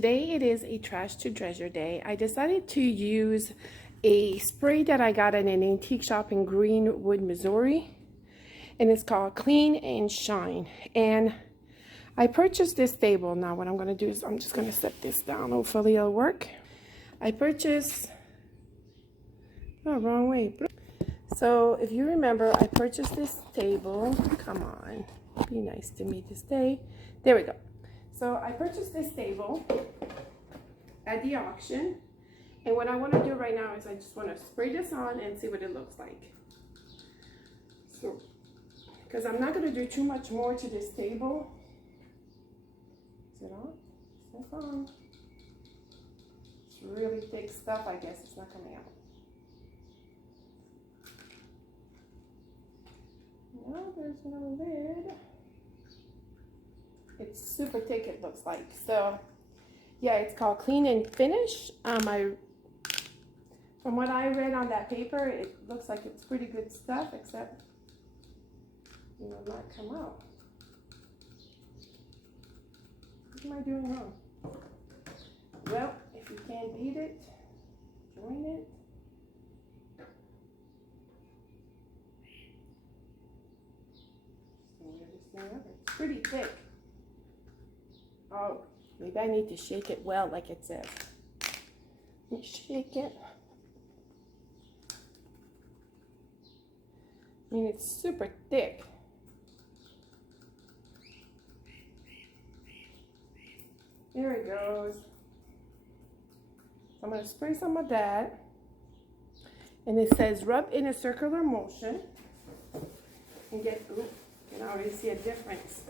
today it is a trash to treasure day. I decided to use a spray that I got at an antique shop in Greenwood, Missouri, and it's called Clean and Shine. And I purchased this table. Now what I'm going to do is I'm just going to set this down. Hopefully it'll work. I purchased, oh, wrong way. So if you remember, I purchased this table. Come on, be nice to me this day. There we go. So I purchased this table at the auction, and what I want to do right now is I just want to spray this on and see what it looks like. So, because I'm not going to do too much more to this table. Is it on? It's on. It's really thick stuff. I guess it's not coming out. No, there's no lid. It's super thick, it looks like. So yeah, it's called Clean and Finish. From what I read on that paper, it looks like it's pretty good stuff, except it will not come out. What am I doing wrong? Well, if you can't beat it, join it. It's pretty thick. Oh, maybe I need to shake it well, like it says. Let me shake it. I mean, it's super thick. There it goes. I'm going to spray some of that. And it says rub in a circular motion and get, ooh, you can already see a difference.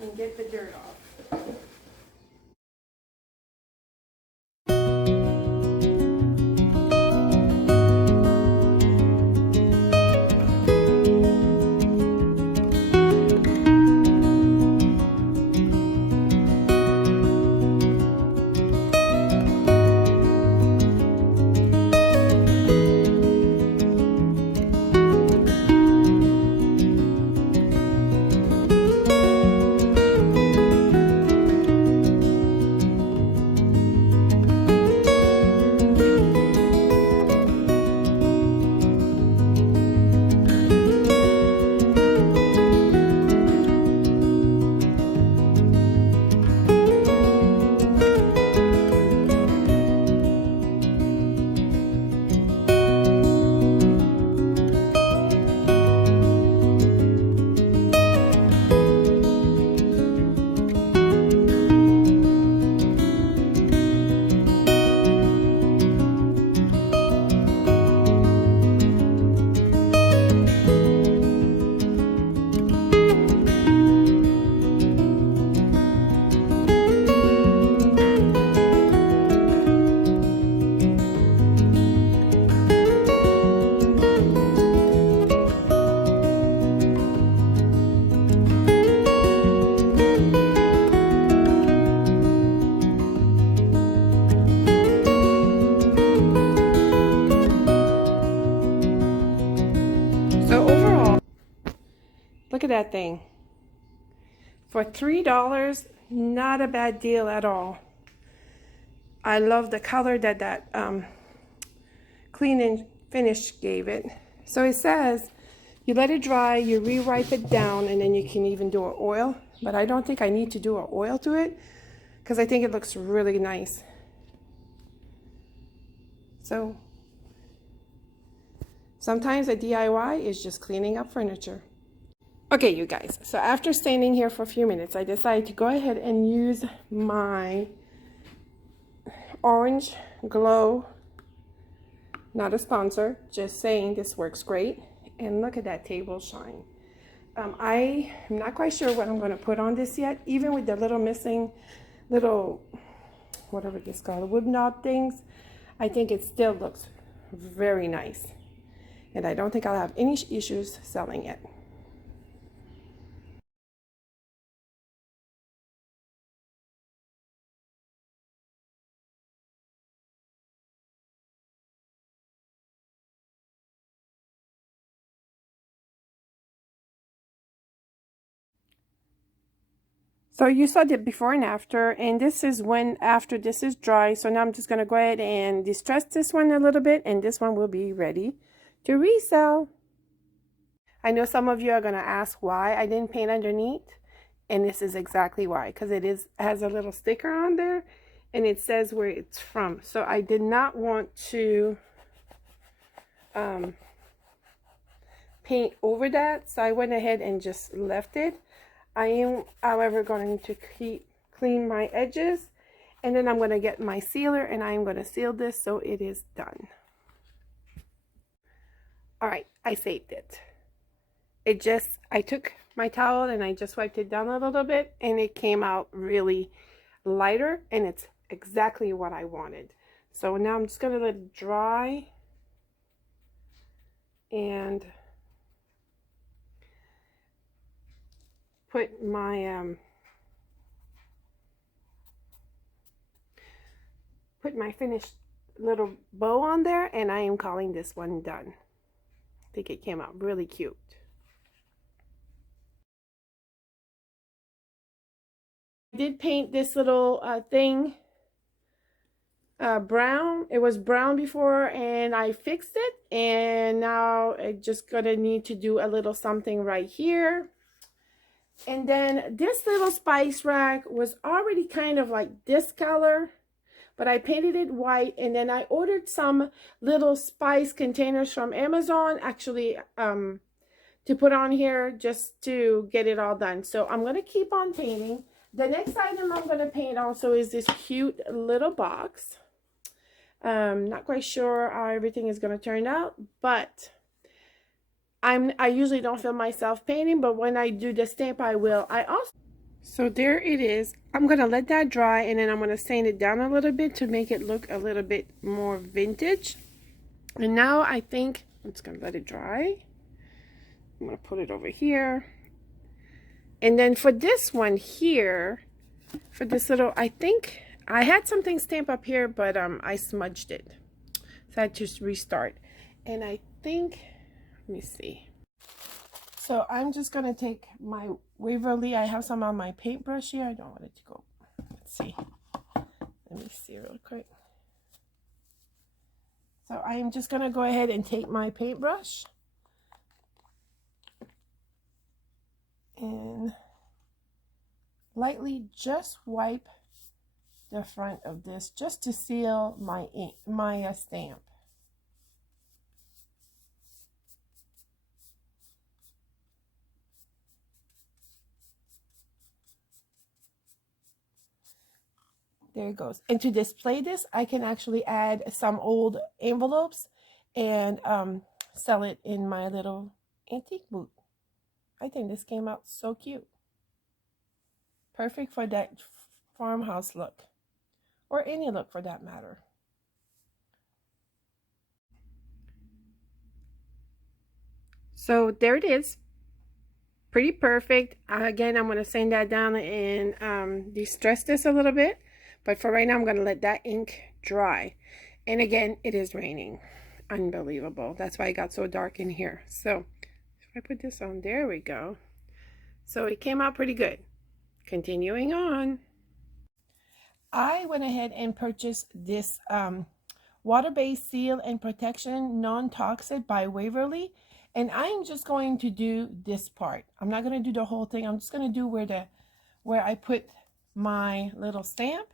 And get the dirt off. So overall, look at that thing. For $3, not a bad deal at all. I love the color that Clean and Finish gave it. So it says you let it dry, you re-wipe it down, and then you can even do an oil. But I don't think I need to do an oil to it because I think it looks really nice. So sometimes a DIY is just cleaning up furniture. Okay, you guys, so after standing here for a few minutes, I decided to go ahead and use my Orange Glow, not a sponsor, just saying this works great. And look at that table shine. I am not quite sure what I'm going to put on this yet, even with the little missing little, whatever this called, wood knob things. I think it still looks very nice. And I don't think I'll have any issues selling it. So you saw the before and after, and this is when after this is dry. So now I'm just going to go ahead and distress this one a little bit, and this one will be ready to resell. I know some of you are going to ask why I didn't paint underneath, and this is exactly why, because it has a little sticker on there and it says where it's from. So I did not want to paint over that, so I went ahead and just left it. I am, however, going to clean my edges, and then I'm going to get my sealer and I am going to seal this so it is done. All right, I saved it. I took my towel and I just wiped it down a little bit, and it came out really lighter, and it's exactly what I wanted. So now I'm just going to let it dry and put my finished little bow on there, and I am calling this one done. I think it came out really cute. I did paint this little thing brown. It was brown before and I fixed it, and now I just gonna need to do a little something right here. And then this little spice rack was already kind of like this color, but I painted it white, and then I ordered some little spice containers from Amazon, actually, to put on here just to get it all done. So I'm going to keep on painting. The next item I'm going to paint also is this cute little box. Not quite sure how everything is going to turn out, but I usually don't film myself painting, but when I do the stamp, I will. So there it is. I'm going to let that dry, and then I'm going to sand it down a little bit to make it look a little bit more vintage. And now I think I'm just going to let it dry. I'm going to put it over here. And then for this one here, for this little, I think I had something stamped up here, but I smudged it. So I had to restart. And I think, let me see. So I'm just going to take my Waverly. I have some on my paintbrush here. I don't want it to go. Let's see. Let me see real quick. So I'm just going to go ahead and take my paintbrush and lightly just wipe the front of this just to seal my stamp. There it goes. And to display this, I can actually add some old envelopes and sell it in my little antique booth. I think this came out so cute. Perfect for that farmhouse look, or any look for that matter. So there it is. Pretty perfect. Again, I'm going to sand that down and distress this a little bit. But for right now, I'm going to let that ink dry. And again, it is raining. Unbelievable. That's why it got so dark in here. So if I put this on, there we go. So it came out pretty good. Continuing on. I went ahead and purchased this water-based seal and protection non-toxic by Waverly. And I'm just going to do this part. I'm not going to do the whole thing. I'm just going to do where I put my little stamp.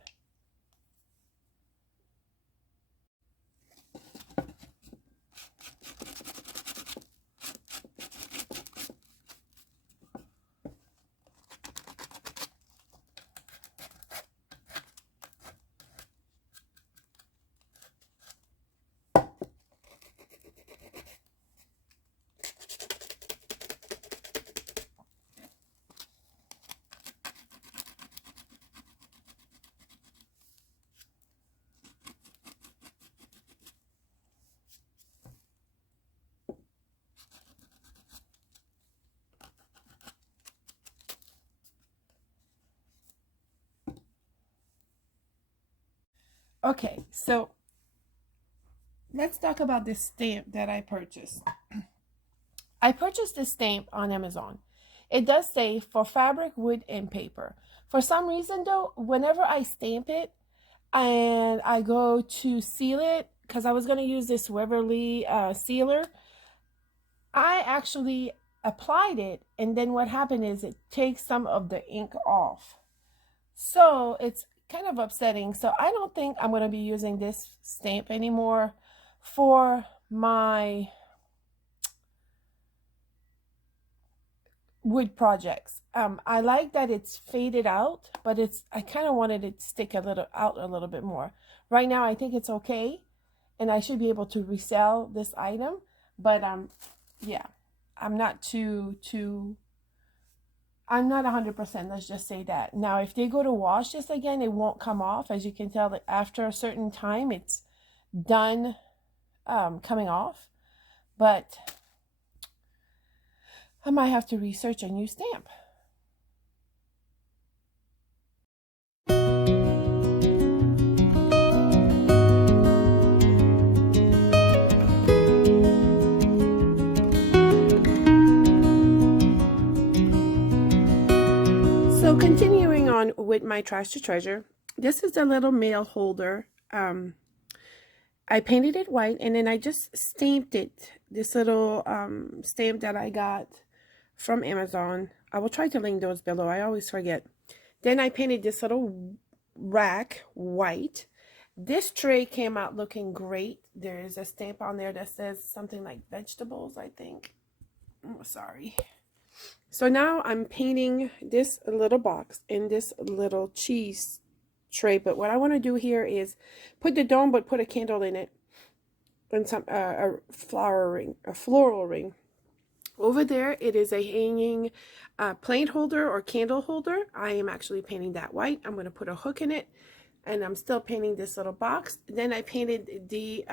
Okay, so let's talk about this stamp that I purchased. I purchased this stamp on Amazon. It does say for fabric, wood, and paper. For some reason though, whenever I stamp it and I go to seal it, because I was going to use this Waverly sealer, I actually applied it, and then what happened is it takes some of the ink off. So it's kind of upsetting. So I don't think I'm going to be using this stamp anymore for my wood projects. I like that it's faded out, but I kind of wanted it to stick a little bit more. Right now I think it's okay, and I should be able to resell this item, but yeah, I'm not I'm not 100%, let's just say that. Now if they go to wash this again, it won't come off. As you can tell, that after a certain time it's done coming off, but I might have to research a new stamp. So continuing on with my trash to treasure, this is a little mail holder. I painted it white, and then I just stamped it. This little stamp that I got from Amazon. I will try to link those below. I always forget. Then I painted this little rack white. This tray came out looking great. There is a stamp on there that says something like vegetables, I think. Oh, sorry. So now I'm painting this little box in this little cheese tray. But what I want to do here is put the dome, but put a candle in it, and some a floral ring. Over there, it is a hanging plate holder or candle holder. I am actually painting that white. I'm going to put a hook in it, and I'm still painting this little box. Then I painted the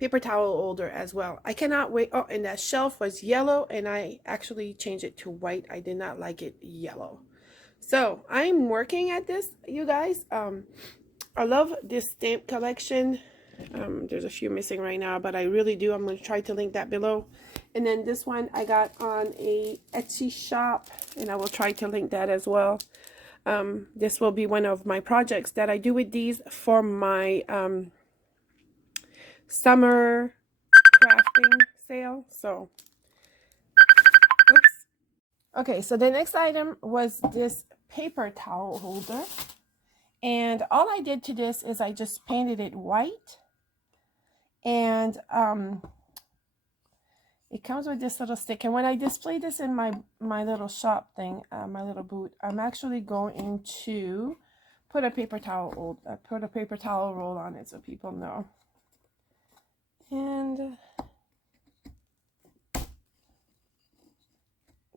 paper towel holder as well. I cannot wait. Oh, and that shelf was yellow, and I actually changed it to white. I did not like it yellow. So I'm working at this, you guys. I love this stamp collection. There's a few missing right now, but I really do. I'm going to try to link that below. And then this one I got on a Etsy shop, and I will try to link that as well. This will be one of my projects that I do with these for my summer crafting sale. So, oops. Okay, so the next item was this paper towel holder. And all I did to this is I just painted it white. And it comes with this little stick. And when I display this in my little shop thing, my little booth, I'm actually going to put a paper towel roll on it so people know. And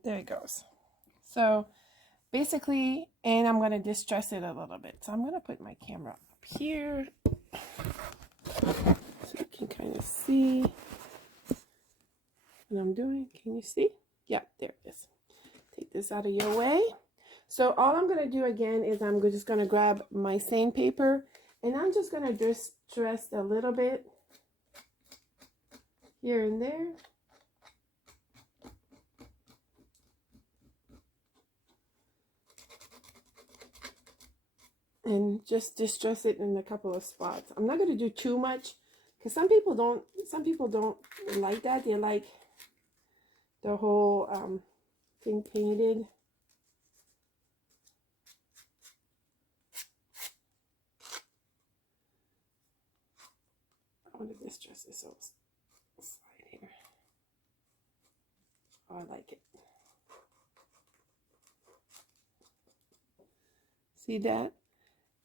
there it goes. So basically, and I'm going to distress it a little bit. So I'm going to put my camera up here so you can kind of see what I'm doing. Can you see? Yeah, there it is. Take this out of your way. So all I'm going to do again is I'm just going to grab my sandpaper, and I'm just going to distress a little bit here and there. And just distress it in a couple of spots. I'm not going to do too much, because some people don't like that. They like the whole thing painted. I want to distress this whole side here. Oh, I like it. See that?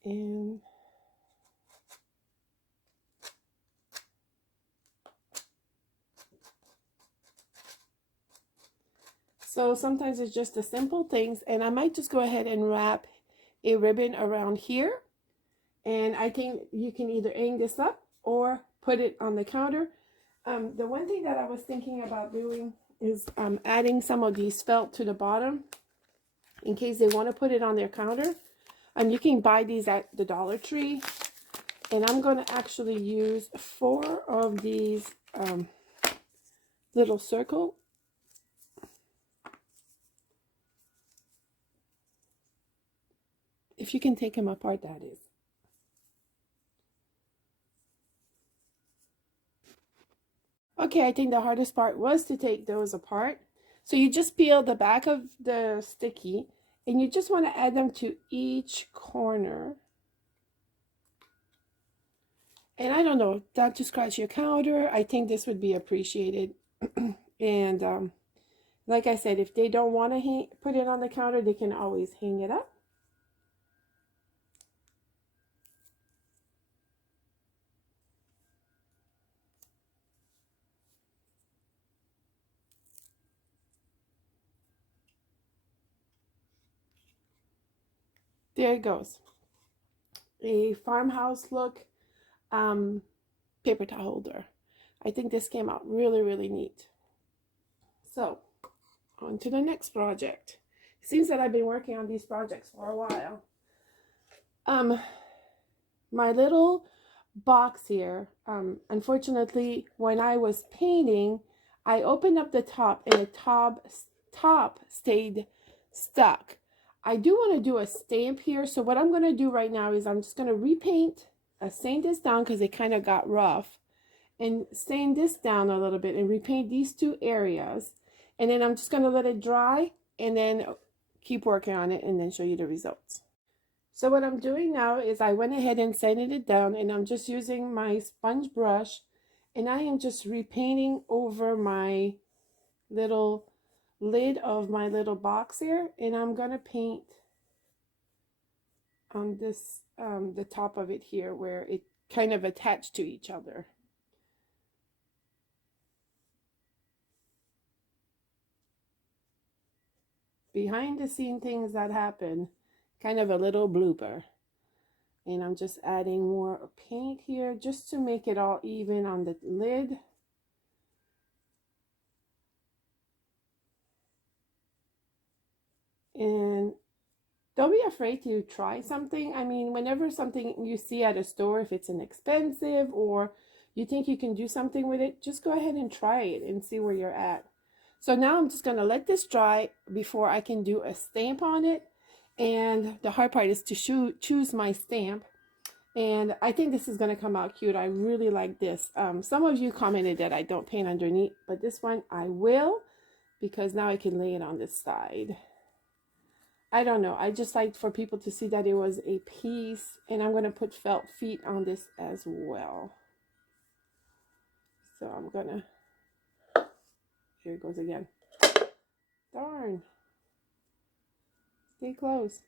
And so sometimes it's just the simple things, and I might just go ahead and wrap a ribbon around here, and I think you can either hang this up or put it on the counter. The one thing that I was thinking about doing is adding some of these felt to the bottom in case they want to put it on their counter. You can buy these at the Dollar Tree, and I'm going to actually use 4 of these little circle. If you can take them apart, that is. Okay, I think the hardest part was to take those apart. So you just peel the back of the sticky and you just want to add them to each corner. And I don't know, not to scratch your counter. I think this would be appreciated. And like I said, if they don't want to put it on the counter, they can always hang it up. There it goes. A farmhouse look paper towel holder. I think this came out really, really neat. So, on to the next project. It seems that I've been working on these projects for a while. My little box here, unfortunately, when I was painting, I opened up the top and the top stayed stuck. I do want to do a stamp here, so what I'm going to do right now is I'm just going to repaint, sand this down because it kind of got rough, and sand this down a little bit and repaint these two areas, and then I'm just going to let it dry and then keep working on it and then show you the results. So what I'm doing now is I went ahead and sanded it down, and I'm just using my sponge brush, and I am just repainting over my little lid of my little box here, and I'm gonna paint on this the top of it here where it kind of attached to each other. Behind the scene things that happen, kind of a little blooper. And I'm just adding more paint here just to make it all even on the lid. And don't be afraid to try something. I mean, whenever something you see at a store, if it's inexpensive or you think you can do something with it, just go ahead and try it and see where you're at. So now I'm just going to let this dry before I can do a stamp on it. And the hard part is to choose my stamp. And I think this is going to come out cute. I really like this. Some of you commented that I don't paint underneath, but this one I will, because now I can lay it on this side. I don't know. I just like for people to see that it was a piece, and I'm going to put felt feet on this as well. So I'm going to, here it goes again. Darn. Stay close.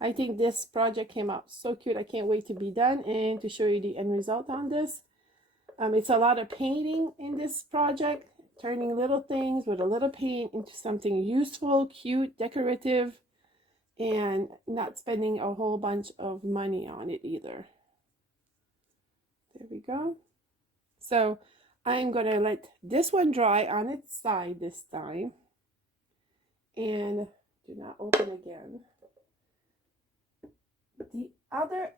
I think this project came out so cute. I can't wait to be done and to show you the end result on this. It's a lot of painting in this project, turning little things with a little paint into something useful, cute, decorative, and not spending a whole bunch of money on it either. There we go. So I'm going to let this one dry on its side this time. And do not open again. The other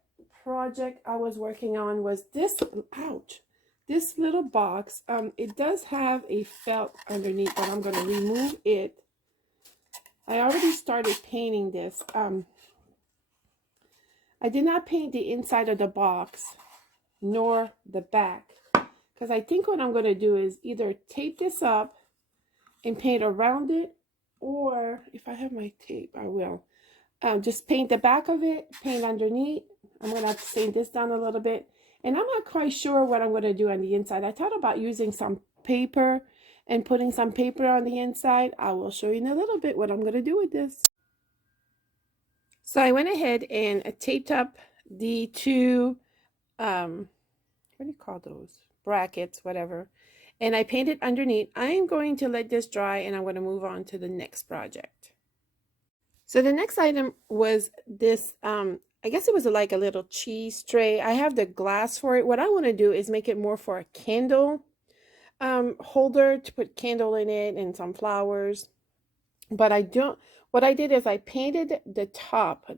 project I was working on was this, ouch, this little box. It does have a felt underneath, but I'm going to remove it. I already started painting this. I did not paint the inside of the box nor the back, because I think what I'm going to do is either tape this up and paint around it, or if I have my tape, I will. Just paint the back of it, paint underneath. I'm going to have to sand this down a little bit. And I'm not quite sure what I'm going to do on the inside. I thought about using some paper and putting some paper on the inside. I will show you in a little bit what I'm going to do with this. So I went ahead and taped up the two, what do you call those? Brackets, whatever. And I painted underneath. I am going to let this dry, and I'm going to move on to the next project. So the next item was this, I guess it was like a little cheese tray. I have the glass for it. What I want to do is make it more for a candle holder to put candle in it and some flowers. But I don't, what I did is I painted the top,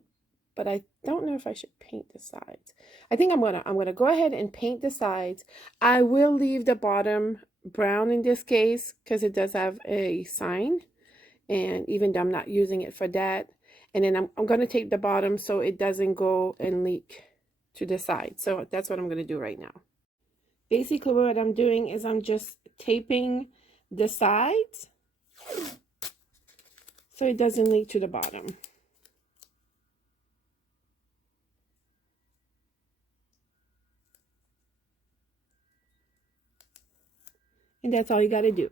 but I don't know if I should paint the sides. I think I'm gonna go ahead and paint the sides. I will leave the bottom brown in this case because it does have a sign, and even though I'm not using it for that. And then I'm going to tape the bottom so it doesn't go and leak to the side. So that's what I'm going to do right now. Basically what I'm doing is I'm just taping the sides so it doesn't leak to the bottom. And that's all you got to do.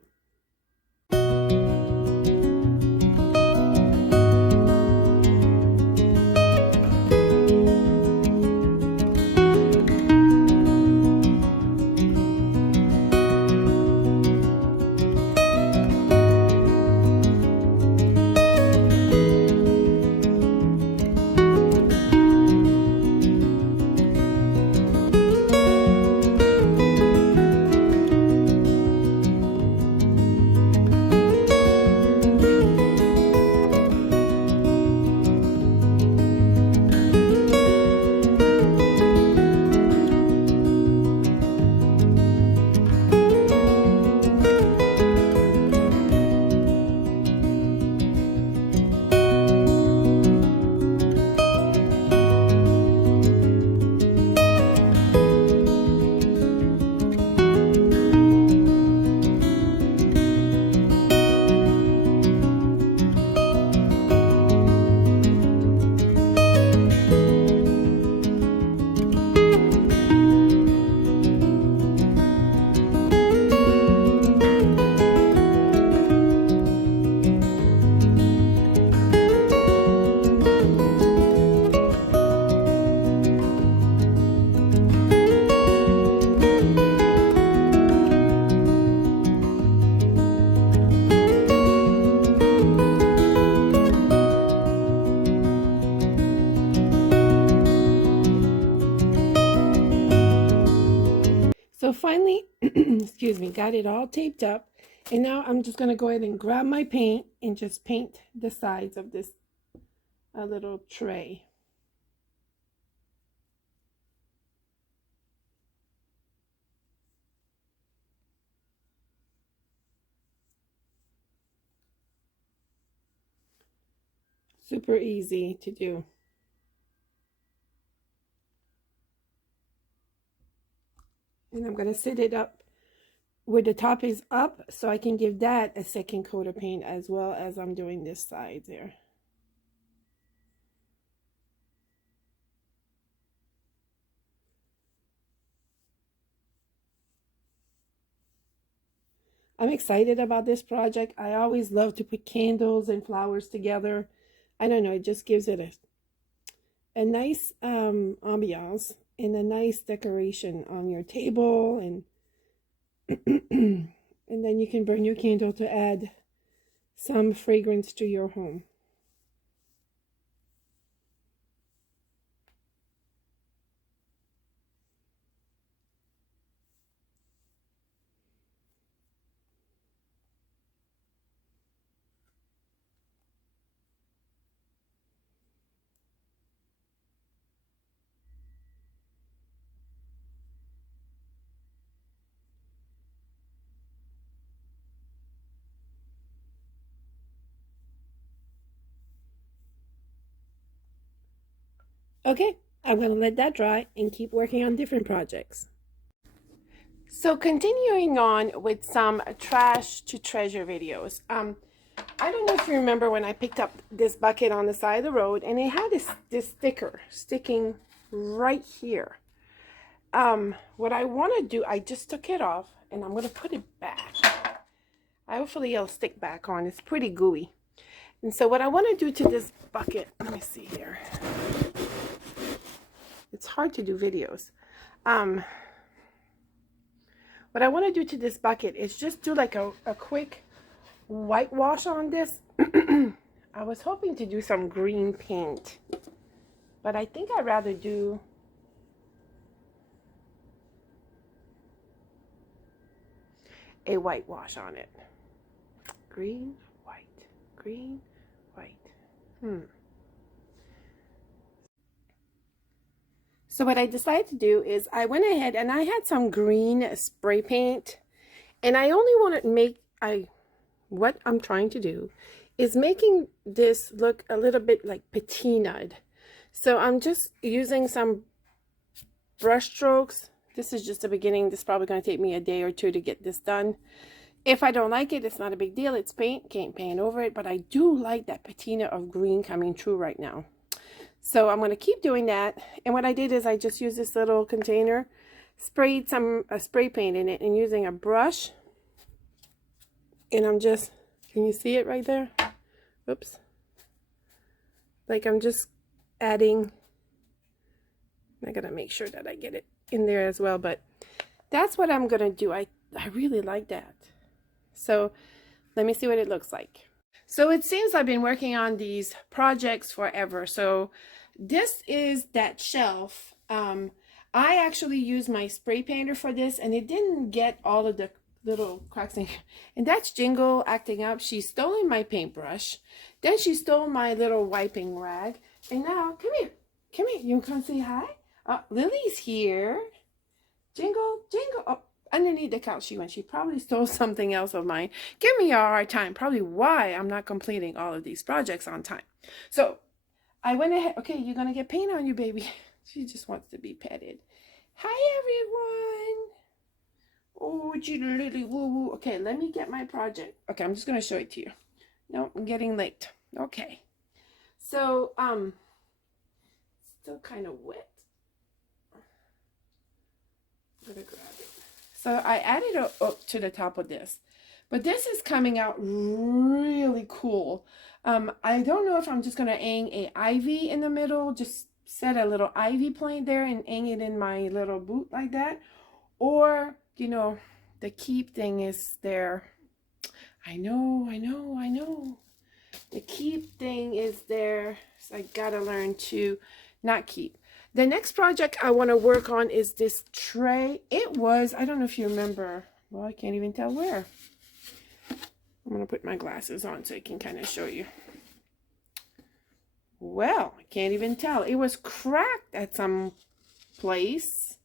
So finally, excuse me, got it all taped up. And now I'm just going to go ahead and grab my paint and just paint the sides of this little tray. Super easy to do. And I'm going to sit it up where the top is up so I can give that a second coat of paint as well as I'm doing this side there. I'm excited about this project. I always love to put candles and flowers together. I don't know, it just gives it a nice ambiance and a nice decoration on your table, and and then you can burn your candle to add some fragrance to your home. Okay, I'm going to let that dry and keep working on different projects. So continuing on with some trash to treasure videos. I don't know if you remember when I picked up this bucket on the side of the road and it had this sticker sticking right here. What I want to do, I just took it off and I'm going to put it back. Hopefully it'll stick back on. It's pretty gooey. And so what I want to do to this bucket, let me see here. It's hard to do videos. What I want to do to this bucket is just do like a quick whitewash on this. I was hoping to do some green paint, but I think I'd rather do a whitewash on it. Green, white, green, white. So what I decided to do is I went ahead and I had some green spray paint, And I only want to make, what I'm trying to do is making this look a little bit like patinaed. So I'm just using some brush strokes. This is just the beginning. This is probably going to take me a day or two to get this done. If I don't like it, it's not a big deal. It's paint, can't paint over it, but I do like that patina of green coming through right now. So I'm going to keep doing that. And what I did is I just used this little container, sprayed some spray paint in it, and using a brush. And I'm just, can you see it right there? Oops. Like I'm just adding, I got to make sure that I get it in there as well, but that's what I'm going to do. I really like that. So let me see what it looks like. So it seems I've been working on these projects forever. So this is that shelf. I actually used my spray painter for this, and it didn't get all of the little cracks in here. And that's Jingle acting up. She stole my paintbrush. Then she stole my little wiping rag. And now, come here. Come here. You come say hi? Lily's here. Jingle, Jingle. Oh, underneath the couch she went. She probably stole something else of mine. Give me a hard time. Probably why I'm not completing all of these projects on time. So I went ahead. Okay, you're going to get paint on you, baby. She just wants to be petted. Hi, everyone. Oh, Lily, woo woo. Okay, let me get my project. Okay, I'm just going to show it to you. No, I'm getting late. Okay. So, still kind of wet. I'm gonna grab it. So I added it up to the top of this, but this is coming out really cool. I don't know if I'm just gonna hang a ivy in the middle, just set a little ivy plant there and hang it in my little boot like that, or you know, the keep thing is there. I know. The keep thing is there, so I gotta learn to not keep. The next project I want to work on is this tray. It was, I don't know if you remember. Well, I can't even tell where. I'm going to put my glasses on so I can kind of show you. Well, I can't even tell. It was cracked at some place.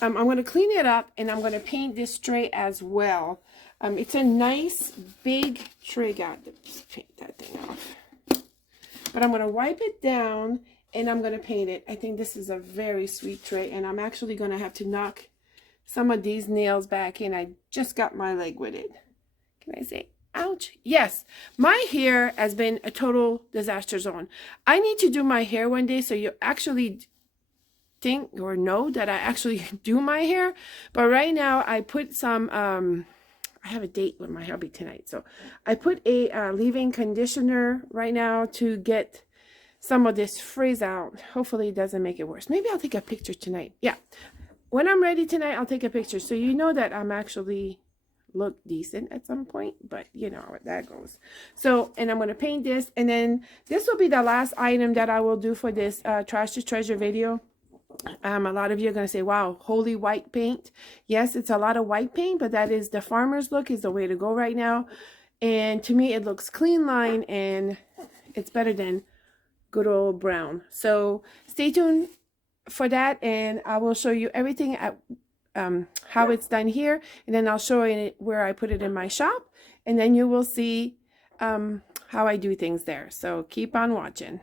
I'm going to clean it up, and I'm going to paint this tray as well. It's a nice big tray. Got to paint that thing off. But I'm going to wipe it down, and I'm going to paint it. I think this is a very sweet tray, and I'm actually going to have to knock some of these nails back in. I just got my leg with it. Can I say ouch? Yes, my hair has been a total disaster zone. I need to do my hair one day so you actually think or know that I actually do my hair. But right now I put some, I have a date with my hubby tonight. So I put a leave-in conditioner right now to get some of this frizz out. Hopefully it doesn't make it worse. Maybe I'll take a picture tonight. Yeah. When I'm ready tonight, I'll take a picture. So you know that I'm actually look decent at some point, but you know how that goes. So, and I'm going to paint this, and then this will be the last item that I will do for this Trash to Treasure video. A lot of you are going to say, wow, holy white paint. Yes, it's a lot of white paint, but that is the farmer's look is the way to go right now. And to me, it looks clean line, and it's better than good old brown. So stay tuned for that, and I will show you everything at how it's done here, and then I'll show you where I put it in my shop, and then you will see how I do things there. So keep on watching.